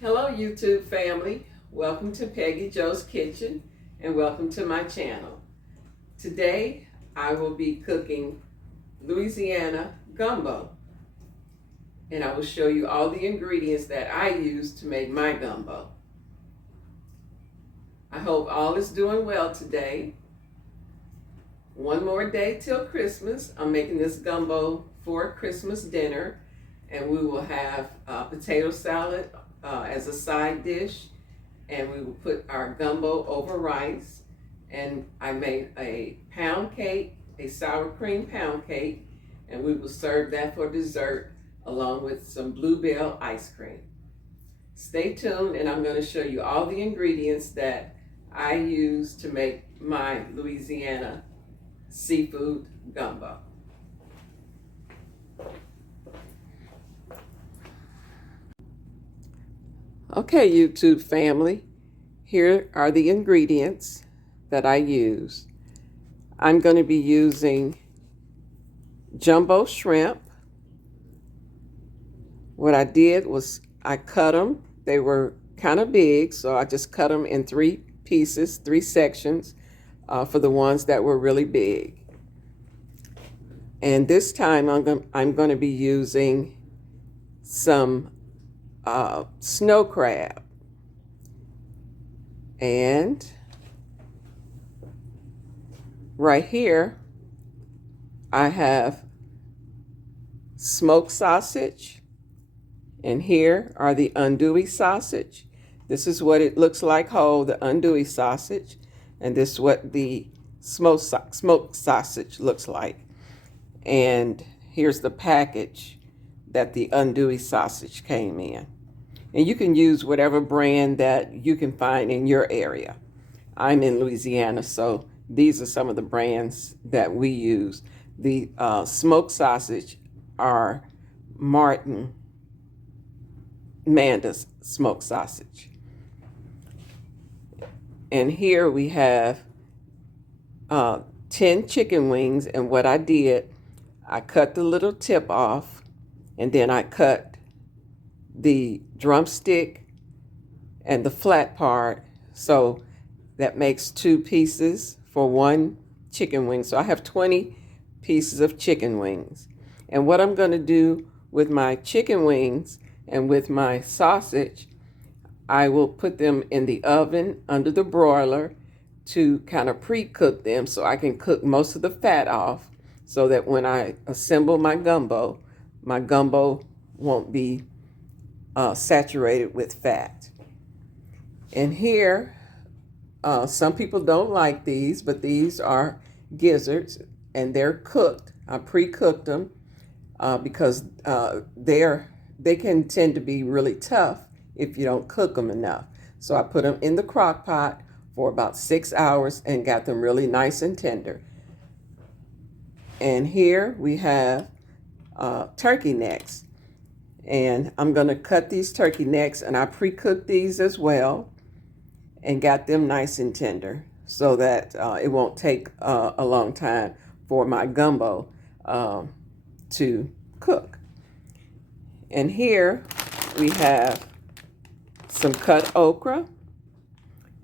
Hello YouTube family, welcome to Peggy Joe's Kitchen and welcome to my channel. Today I will be cooking Louisiana gumbo and I will show you all the ingredients that I use to make my gumbo. I hope all is doing well today. One more day till Christmas. I'm making this gumbo for Christmas dinner and we will have potato salad as a side dish, and we will put our gumbo over rice. And I made a pound cake, a sour cream pound cake, and we will serve that for dessert along with some bluebell ice cream. Stay tuned and I'm going to show you all the ingredients that I use to make my Louisiana seafood gumbo. Okay, YouTube family, here are the ingredients that I use. I'm going to be using jumbo shrimp. What I did was I cut them. They were kind of big, so I just cut them in 3 pieces, 3 sections for the ones that were really big. And this time I'm going to be using some snow crab, and right here I have smoked sausage, and here are the andouille sausage. This is what it looks like whole, the andouille sausage, and this is what the smoked sausage looks like. And here's the package that the andouille sausage came in. And you can use whatever brand that you can find in your area. I'm in Louisiana, so these are some of the brands that we use. The smoked sausage are Manda's smoked sausage. And here we have 10 chicken wings, and what I did, I cut the little tip off, and then I cut the drumstick and the flat part, so that makes 2 pieces for 1 chicken wing. So I have 20 pieces of chicken wings. And what I'm going to do with my chicken wings and with my sausage, I will put them in the oven under the broiler to kind of pre-cook them so I can cook most of the fat off, so that when I assemble my gumbo won't be saturated with fat. And here, some people don't like these, but these are gizzards and they're cooked. I pre-cooked them because they can tend to be really tough if you don't cook them enough. So I put them in the crock pot for about 6 hours and got them really nice and tender. And here we have turkey necks. And I'm going to cut these turkey necks, and I pre-cooked these as well and got them nice and tender so that it won't take a long time for my gumbo to cook. And here we have some cut okra,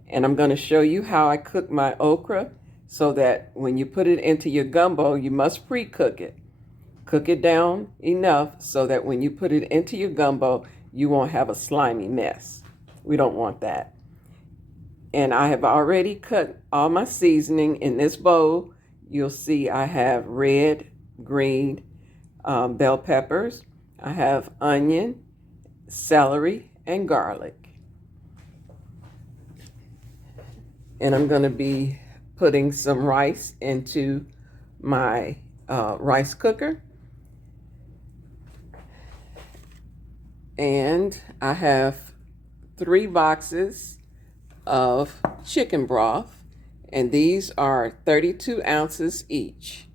and I'm going to show you how I cook my okra so that when you put it into your gumbo, you must pre-cook it. Cook it down enough so that when you put it into your gumbo, you won't have a slimy mess. We don't want that. And I have already cut all my seasoning in this bowl. You'll see I have red, green bell peppers. I have onion, celery, and garlic. And I'm going to be putting some rice into my rice cooker. And I have 3 boxes of chicken broth, and these are 32 ounces each.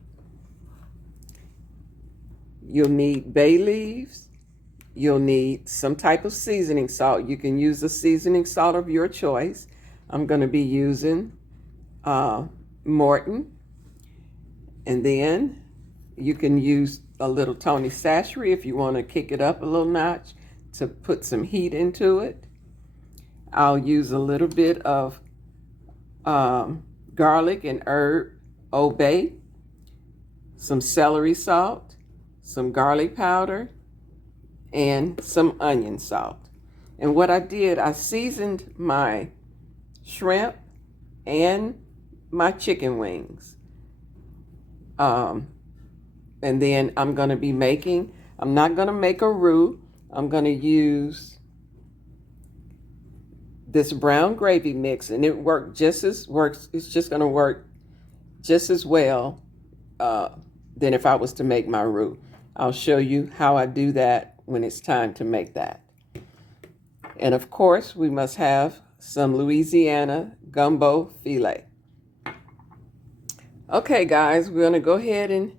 You'll need bay leaves. You'll need some type of seasoning salt. You can use the seasoning salt of your choice. I'm going to be using Morton. And then you can use a little Tony Sashry if you want to kick it up a little notch to put some heat into it. I'll use a little bit of garlic and herb obey, some celery salt, some garlic powder, and some onion salt. And what I did, I seasoned my shrimp and my chicken wings. And then I'm going to be making, I'm not going to make a roux. I'm going to use this brown gravy mix, and it's just going to work just as well than if I was to make my roux. I'll show you how I do that when it's time to make that. And of course, we must have some Louisiana gumbo filet. Okay, guys, we're going to go ahead and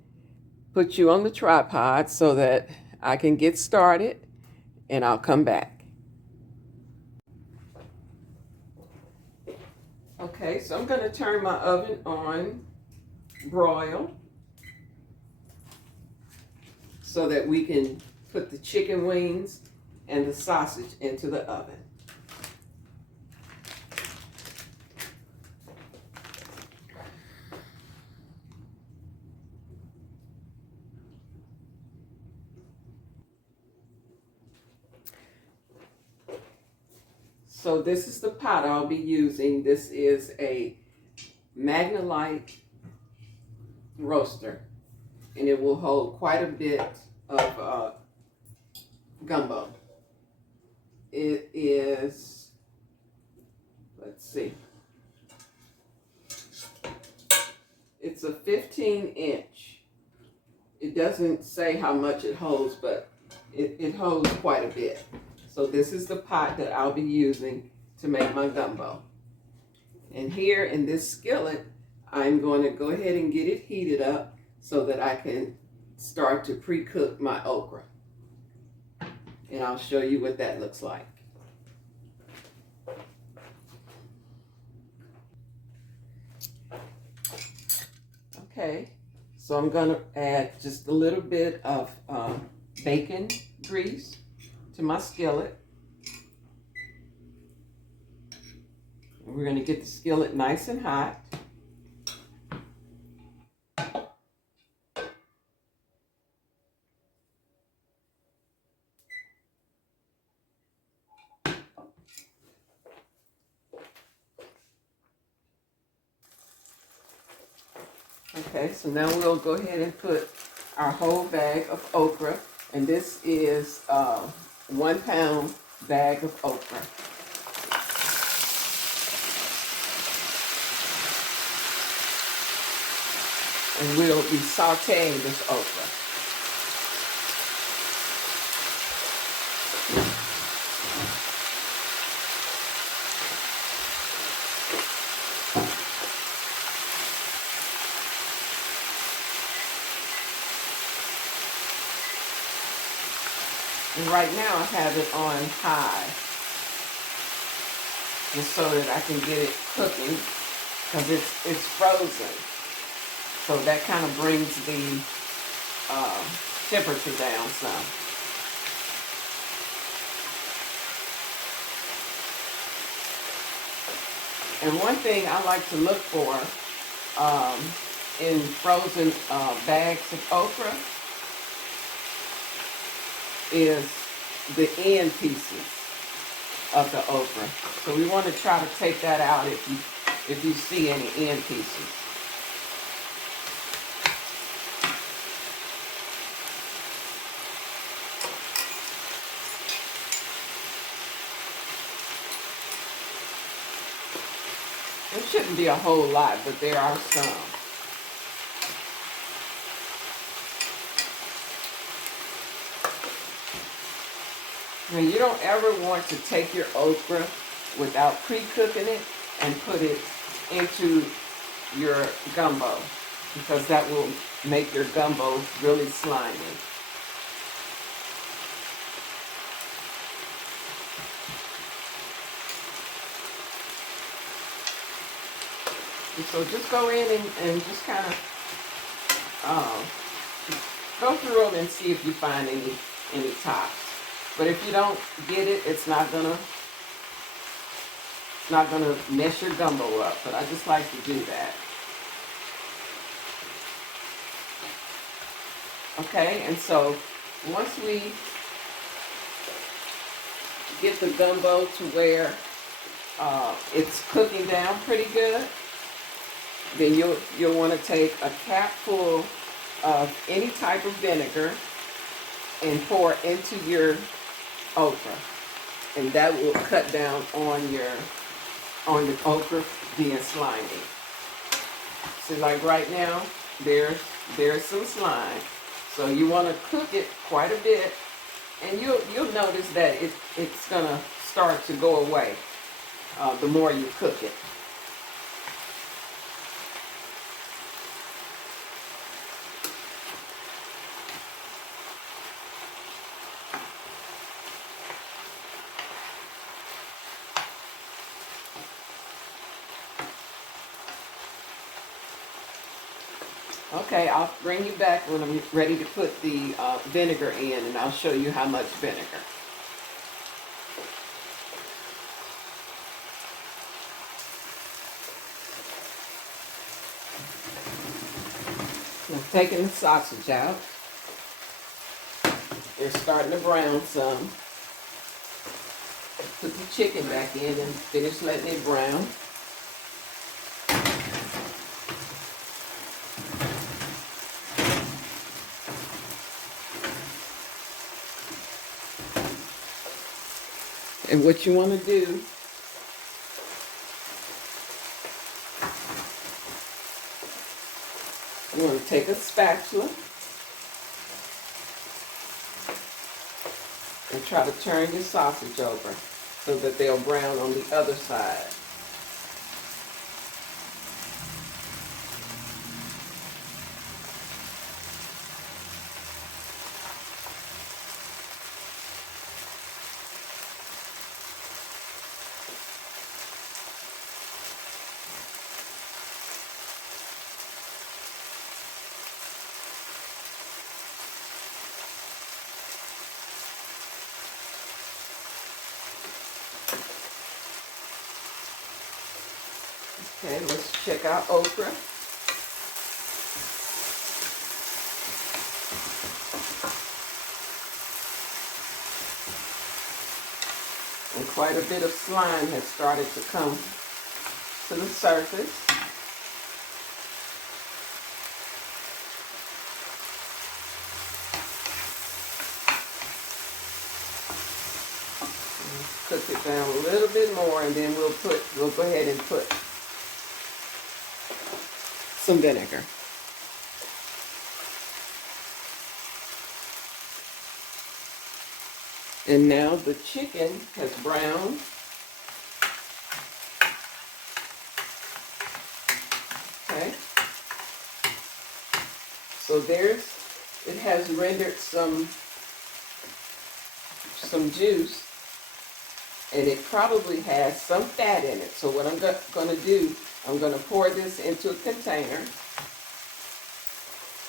put you on the tripod so that I can get started, and I'll come back. Okay, so I'm going to turn my oven on broil so that we can put the chicken wings and the sausage into the oven. So this is the pot I'll be using. This is a Magnalite roaster, and it will hold quite a bit of gumbo. It is, let's see, it's a 15-inch. It doesn't say how much it holds, but it holds quite a bit. So this is the pot that I'll be using to make my gumbo. And here in this skillet, I'm going to go ahead and get it heated up so that I can start to pre-cook my okra. And I'll show you what that looks like. Okay, so I'm going to add just a little bit of bacon grease to my skillet. And we're going to get the skillet nice and hot. Okay, so now we'll go ahead and put our whole bag of okra, and this is a 1 pound bag of okra. And we'll be sauteing this okra. And right now I have it on high, just so that I can get it cooking, because it's frozen. So that kind of brings the temperature down some. And one thing I like to look for in frozen bags of okra is the end pieces of the okra. So we want to try to take that out if you see any end pieces. There shouldn't be a whole lot, but there are some. Now, you don't ever want to take your okra without pre-cooking it and put it into your gumbo, because that will make your gumbo really slimy. And so just go in and just kind of go through them and see if you find any tops. But if you don't get it, it's not gonna not going to mess your gumbo up, but I just like to do that. Okay, and so once we get the gumbo to where it's cooking down pretty good, then you'll want to take a cap full of any type of vinegar and pour into your okra, and that will cut down on the okra being slimy. So like right now, there's some slime, so you want to cook it quite a bit, and you'll notice that it's gonna start to go away the more you cook it. Okay, I'll bring you back when I'm ready to put the vinegar in, and I'll show you how much vinegar. I'm taking the sausage out. They're starting to brown some. Put the chicken back in and finish letting it brown. And what you want to do, you want to take a spatula and try to turn your sausage over so that they'll brown on the other side. Okay, let's check out okra. And quite a bit of slime has started to come to the surface. Cook it down a little bit more, and then we'll go ahead and put some vinegar. And now the chicken has browned. Okay. So it has rendered some juice, and it probably has some fat in it. So what I'm going to do, I'm going to pour this into a container,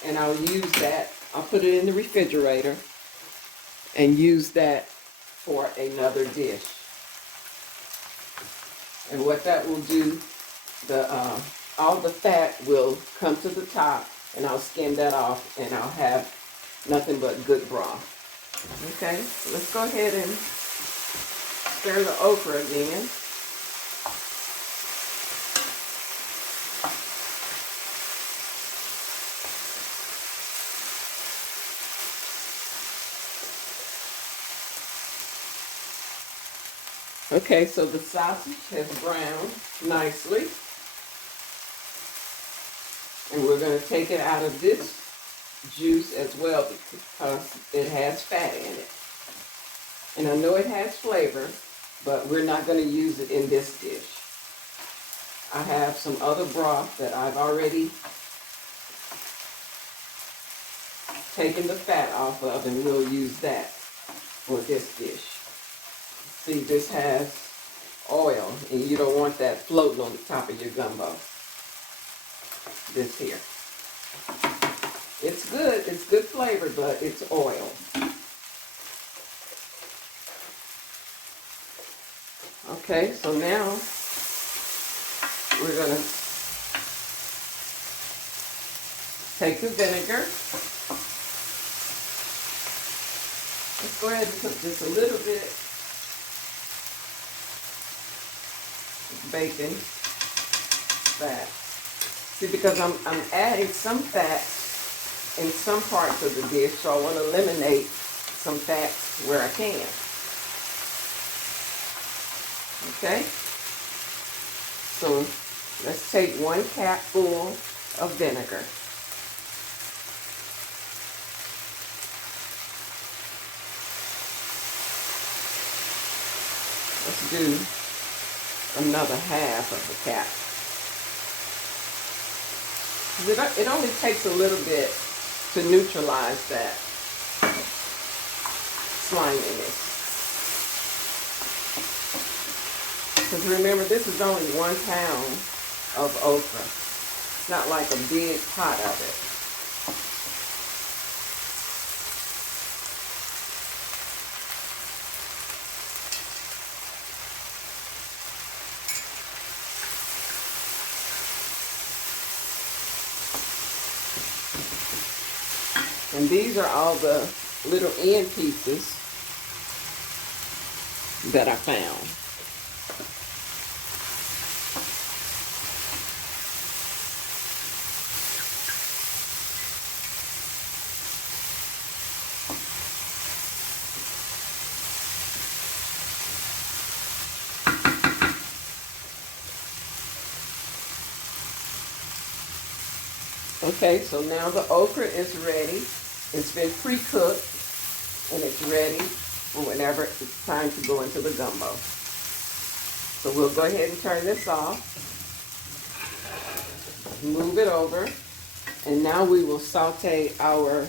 and I'll use that. I'll put it in the refrigerator and use that for another dish. And what that will do, all the fat will come to the top, and I'll skim that off, and I'll have nothing but good broth. Okay, let's go ahead and stir the okra again. Okay, so the sausage has browned nicely. And we're going to take it out of this juice as well because it has fat in it. And I know it has flavor, but we're not going to use it in this dish. I have some other broth that I've already taken the fat off of, and we'll use that for this dish. See, this has oil, and you don't want that floating on the top of your gumbo. This here. It's good flavor, but it's oil. Okay, so now we're going to take the vinegar. Let's go ahead and put just a little bit of bacon fat. See, because I'm adding some fat in some parts of the dish, so I want to eliminate some fats where I can. Okay? So let's take 1 capful of vinegar. Let's do another half of the cap. It only takes a little bit to neutralize that sliminess. Because remember, this is only 1 pound of okra. It's not like a big pot of it. And these are all the little end pieces that I found. Okay, so now the okra is ready. It's been pre-cooked and it's ready for whenever it's time to go into the gumbo. So we'll go ahead and turn this off, move it over, and now we will saute our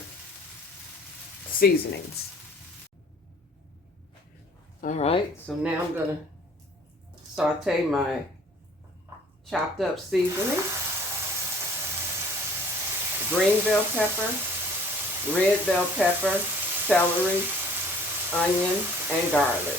seasonings. All right, so now I'm gonna saute my chopped up seasoning. Green bell pepper, red bell pepper, celery, onion, and garlic.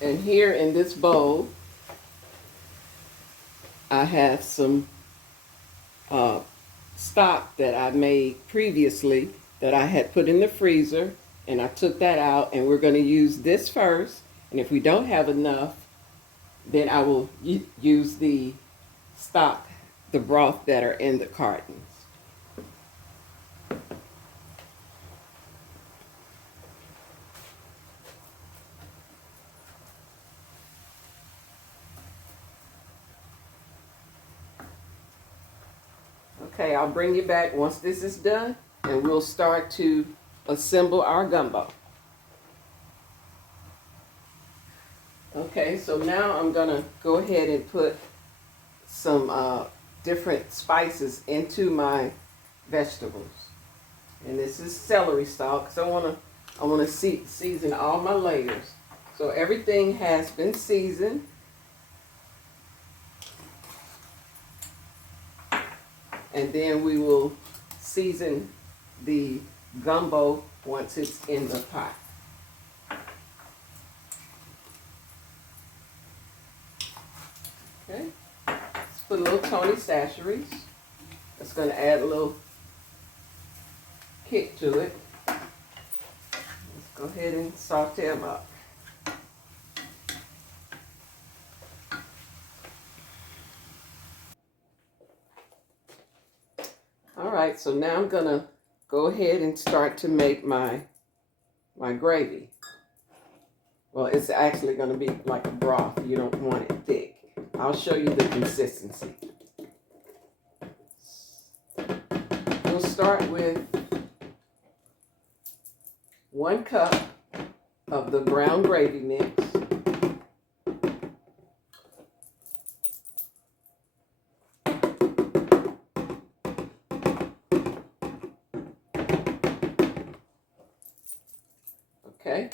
And here in this bowl, I have some stock that I made previously that I had put in the freezer, and I took that out, and we're going to use this first. And if we don't have enough, then I will use the stock, the broth that are in the cartons. Okay, I'll bring you back once this is done, and we'll start to assemble our gumbo. Okay, so now I'm gonna go ahead and put some different spices into my vegetables. And this is celery stalk, because I wanna season all my layers. So everything has been seasoned. And then we will season the gumbo once it's in the pot. Okay, let's put a little Tony Chachere's. That's going to add a little kick to it. Let's go ahead and saute them up. All right, so now I'm gonna go ahead and start to make my gravy. Well, it's actually gonna be like a broth. You don't want it thick. I'll show you the consistency. We'll start with 1 cup of the brown gravy mix. Okay.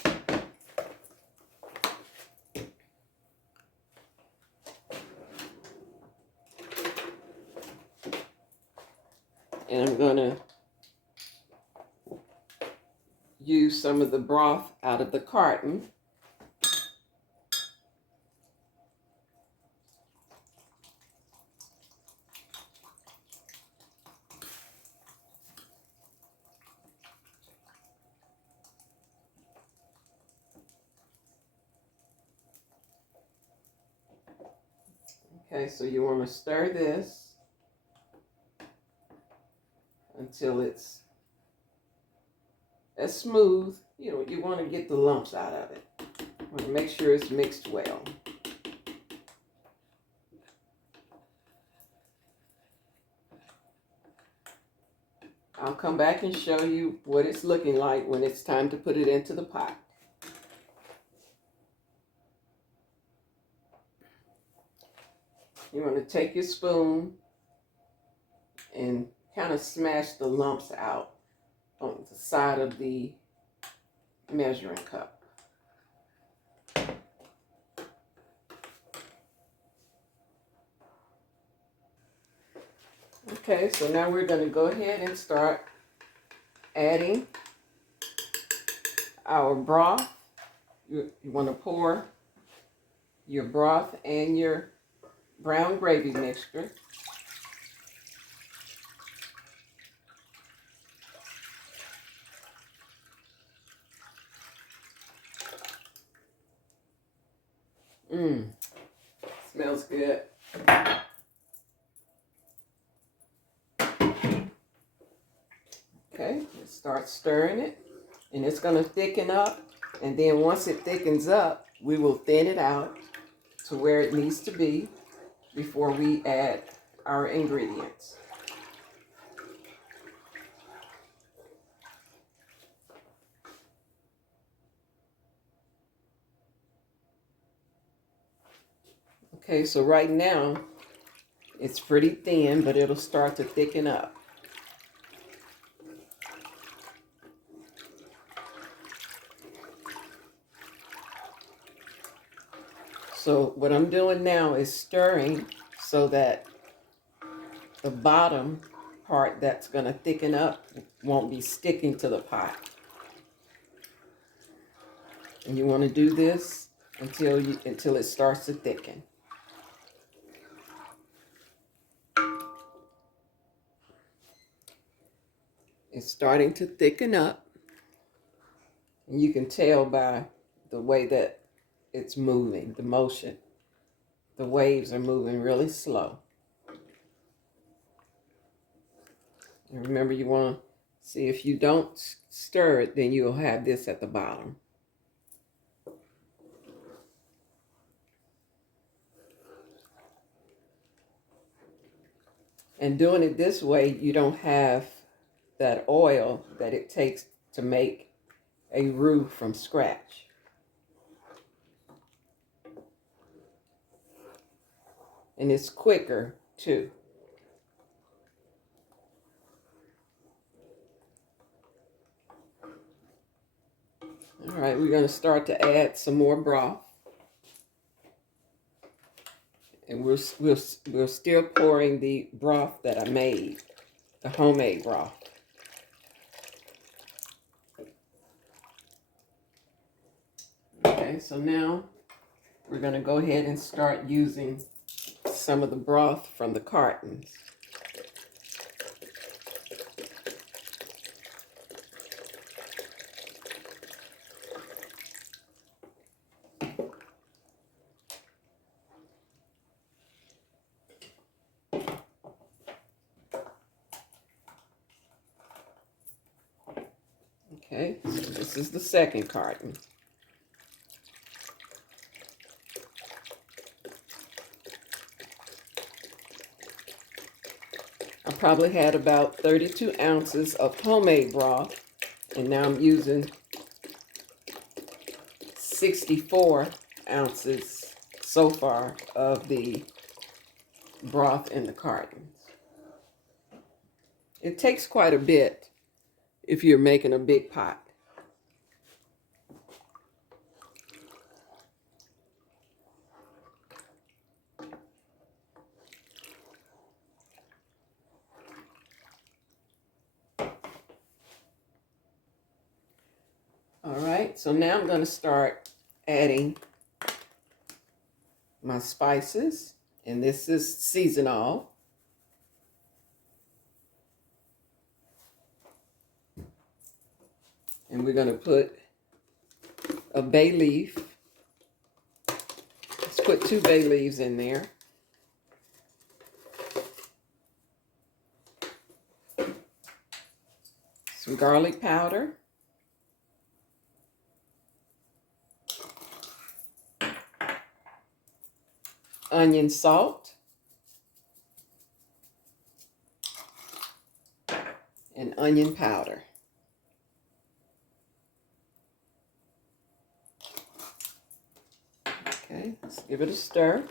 And I'm going to use some of the broth out of the carton. Okay, so you want to stir this until it's as smooth. You know, you want to get the lumps out of it. You want to make sure it's mixed well. I'll come back and show you what it's looking like when it's time to put it into the pot. You want to take your spoon and kind of smash the lumps out on the side of the measuring cup. Okay, so now we're going to go ahead and start adding our broth. You want to pour your broth and your brown gravy mixture. Smells good. Okay, let's start stirring it. And it's going to thicken up. And then once it thickens up, we will thin it out to where it needs to be before we add our ingredients. Okay, so right now it's pretty thin, but it'll start to thicken up. So what I'm doing now is stirring so that the bottom part that's going to thicken up won't be sticking to the pot. And you want to do this until it starts to thicken. It's starting to thicken up. And you can tell by the way that it's moving, the motion. The waves are moving really slow. And remember, you want to see if you don't stir it, then you'll have this at the bottom. And doing it this way, you don't have that oil that it takes to make a roux from scratch. And it's quicker too. All right, we're going to start to add some more broth. And we're still pouring the broth that I made, the homemade broth. Okay, so now we're going to go ahead and start using some of the broth from the cartons. Okay, so this is the second carton. I probably had about 32 ounces of homemade broth, and now I'm using 64 ounces so far of the broth in the cartons. It takes quite a bit if you're making a big pot. right, so now I'm going to start adding my spices, and this is seasonal. And we're going to put a bay leaf. Let's put 2 bay leaves in there. Some garlic powder. Onion salt. And onion powder. Okay, let's give it a stir.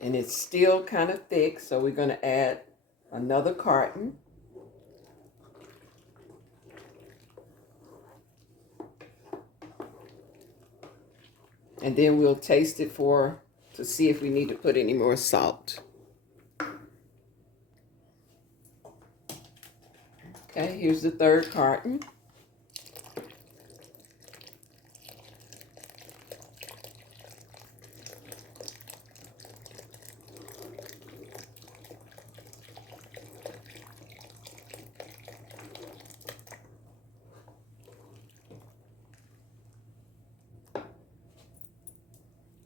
And it's still kind of thick, so we're going to add another carton. And then we'll taste it to see if we need to put any more salt. Okay, here's the 3rd carton.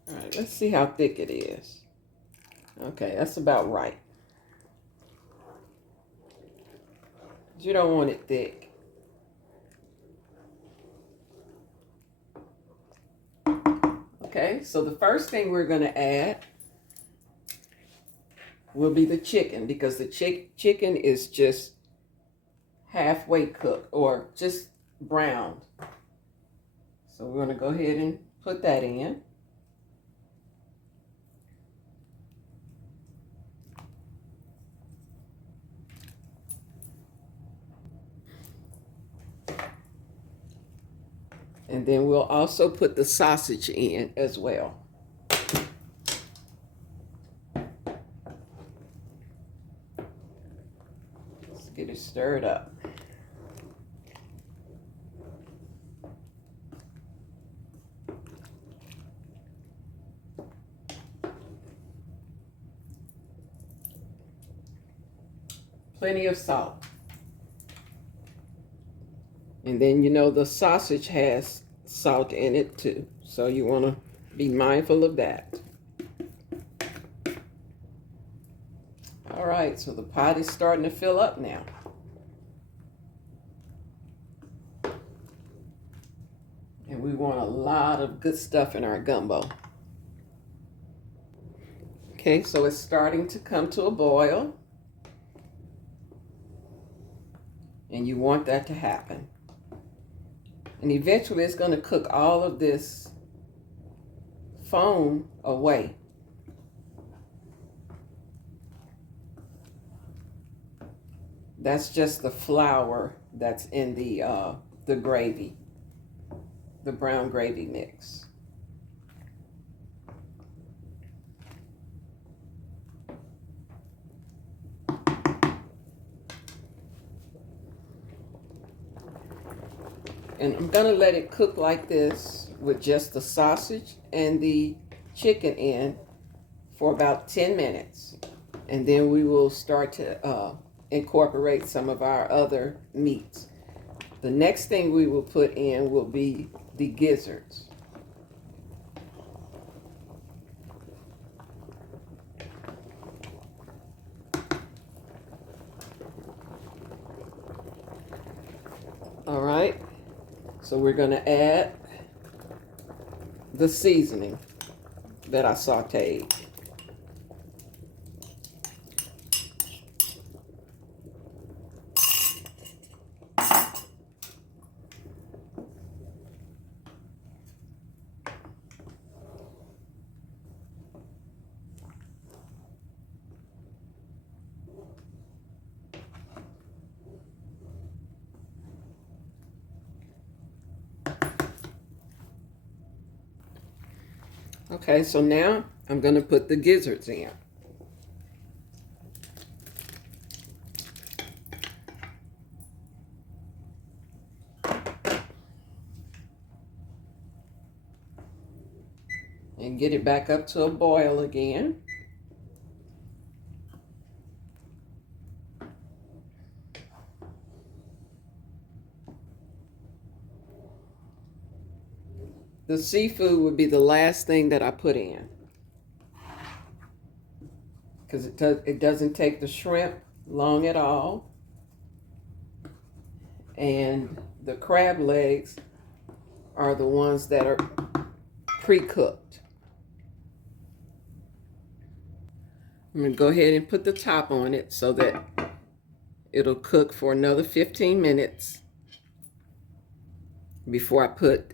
All right, let's see how thick it is. Okay, that's about right. You don't want it thick. Okay, so the first thing we're going to add will be the chicken, because the chicken is just halfway cooked or just browned. So we're going to go ahead and put that in. And then we'll also put the sausage in as well. Let's get it stirred up. Plenty of salt. And then, you know, the sausage has salt in it too. So you want to be mindful of that. All right, so the pot is starting to fill up now. And we want a lot of good stuff in our gumbo. Okay, so it's starting to come to a boil. And you want that to happen. And eventually it's going to cook all of this foam away. That's just the flour that's in the gravy, the brown gravy mix. And I'm gonna let it cook like this with just the sausage and the chicken in for about 10 minutes. And then we will start to incorporate some of our other meats. The next thing we will put in will be the gizzards. All right. So we're going to add the seasoning that I sauteed. Okay, so now I'm going to put the gizzards in. and get it back up to a boil again. The seafood would be the last thing that I put in, because it doesn't take the shrimp long at all. And the crab legs are the ones that are pre-cooked. I'm going to go ahead and put the top on it so that it'll cook for another 15 minutes before I put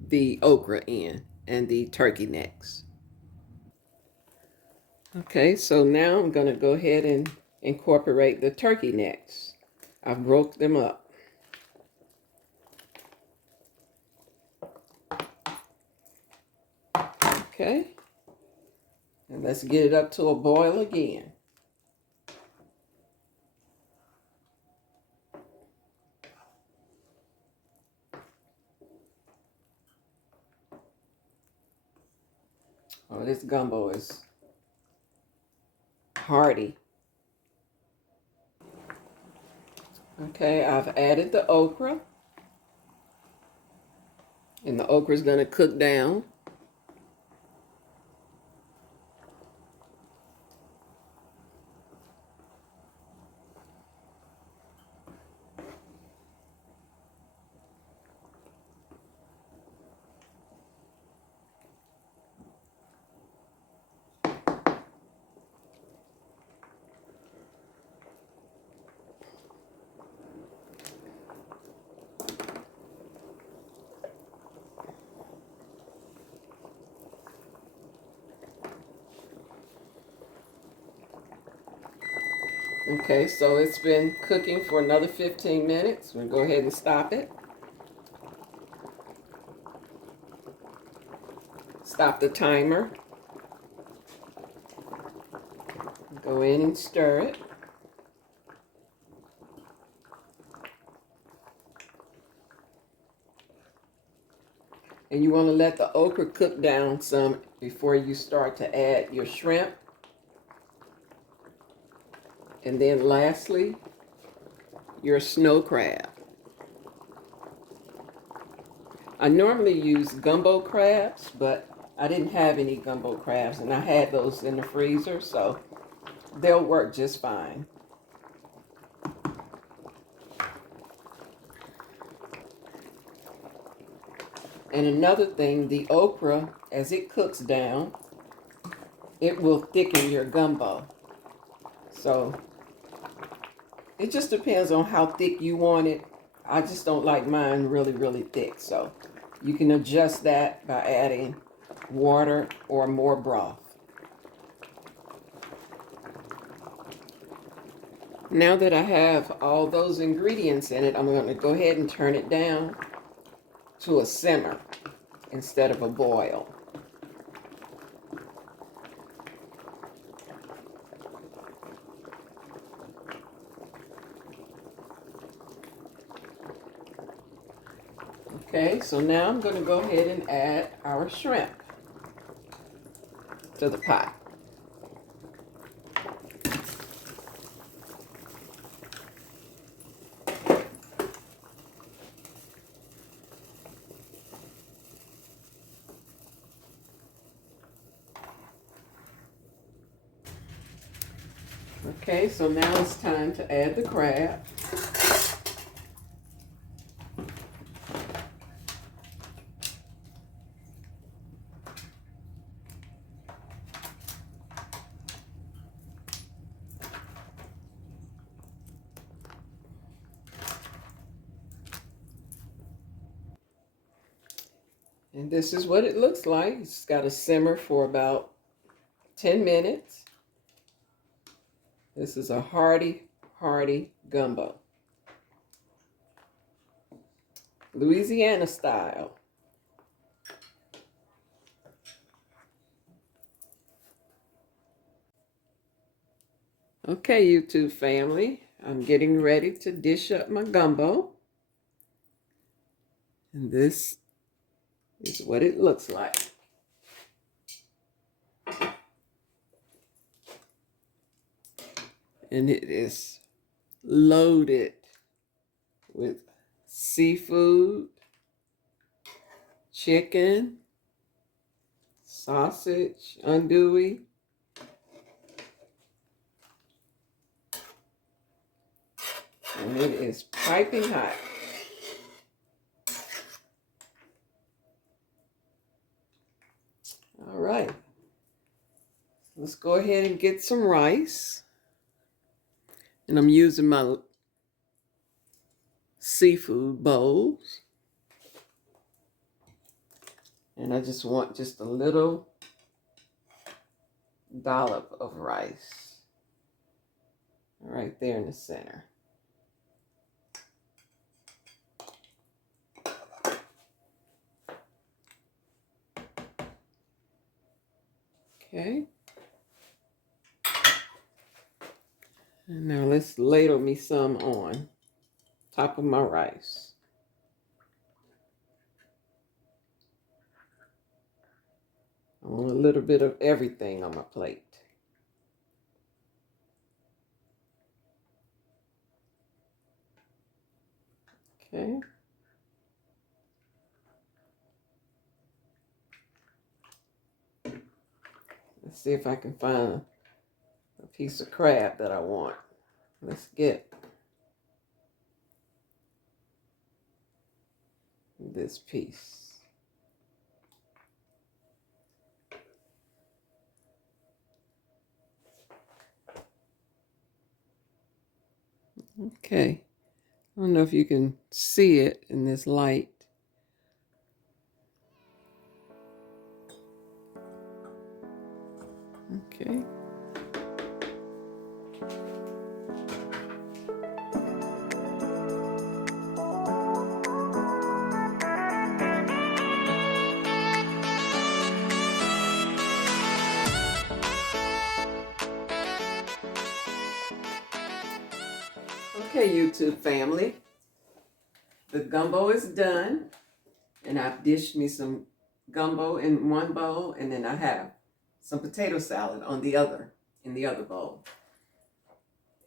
the okra in and the turkey necks. Okay, so now I'm going to go ahead and incorporate the turkey necks. I broke them up. Okay, and let's get it up to a boil again. Oh, this gumbo is hearty. Okay, I've added the okra, and the okra is going to cook down. Okay, so it's been cooking for another 15 minutes. We'll go ahead and stop it. Stop the timer. Go in and stir it. And you want to let the okra cook down some before you start to add your shrimp. And then lastly, your snow crab. I normally use gumbo crabs, but I didn't have any gumbo crabs, and I had those in the freezer, so they'll work just fine. And another thing, the okra, as it cooks down, it will thicken your gumbo. So it just depends on how thick you want it. I just don't like mine really, really thick. So you can adjust that by adding water or more broth. Now that I have all those ingredients in it, I'm going to go ahead and turn it down to a simmer instead of a boil. Okay, so now I'm going to go ahead and add our shrimp to the pot. Okay, so now it's time to add the crab. And this is what it looks like. It's got to simmer for about 10 minutes. This is a hearty, hearty gumbo. Louisiana style. Okay, YouTube family, I'm getting ready to dish up my gumbo. And this is what it looks like. And it is loaded with seafood, chicken, sausage, andouille, and it is piping hot. All right, let's go ahead and get some rice. And I'm using my seafood bowls. And I just want just a little dollop of rice right there in the center. Okay. And now let's ladle me some on top of my rice. I want a little bit of everything on my plate. Okay. Let's see if I can find a piece of crab that I want. Let's get this piece. Okay. I don't know if you can see it in this light. Okay. Okay, YouTube family. The gumbo is done. And I've dished me some gumbo in one bowl, and then I have some potato salad on the other, in the other bowl.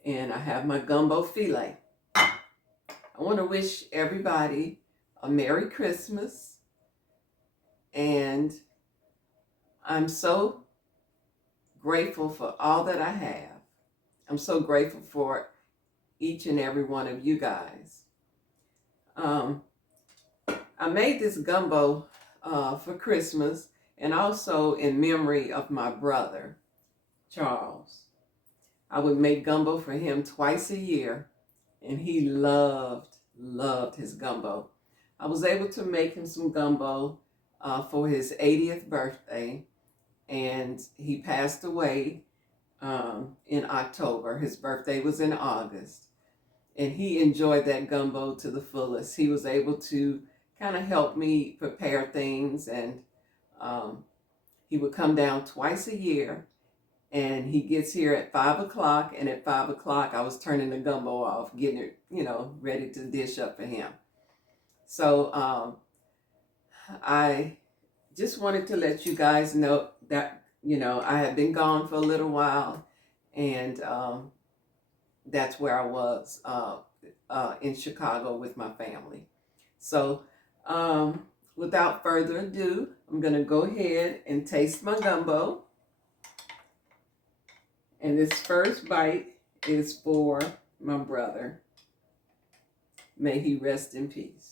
And I have my gumbo filet. I want to wish everybody a Merry Christmas. And I'm so grateful for all that I have. I'm so grateful for each and every one of you guys. I made this gumbo for Christmas and also in memory of my brother, Charles. I would make gumbo for him twice a year, and he loved his gumbo. I was able to make him some gumbo for his 80th birthday, and he passed away in October. His birthday was in August, and he enjoyed that gumbo to the fullest. He was able to kind of help me prepare things, and he would come down twice a year, and he gets here at 5 o'clock, and at 5 o'clock I was turning the gumbo off, getting it, ready to dish up for him. So I just wanted to let you guys know that, I had been gone for a little while, and that's where I was in Chicago with my family. So without further ado, I'm going to go ahead and taste my gumbo. And this first bite is for my brother. May he rest in peace.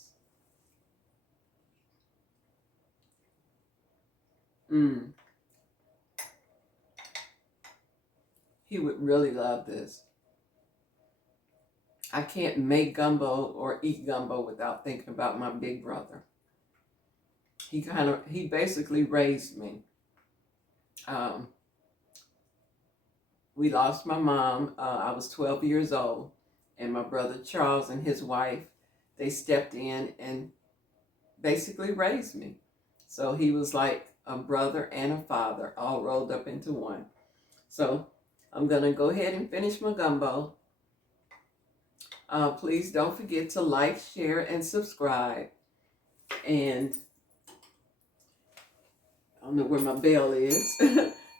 He would really love this. I can't make gumbo or eat gumbo without thinking about my big brother. He basically raised me. We lost my mom. I was 12 years old, and my brother Charles and his wife, they stepped in and basically raised me. So he was like a brother and a father all rolled up into one. So I'm going to go ahead and finish my gumbo. Please don't forget to like, share, and subscribe. And I don't know where my bell is.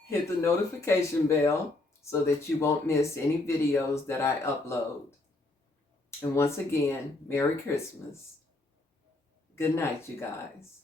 hit the notification bell so that you won't miss any videos that I upload. And once again, Merry Christmas. Good night, you guys.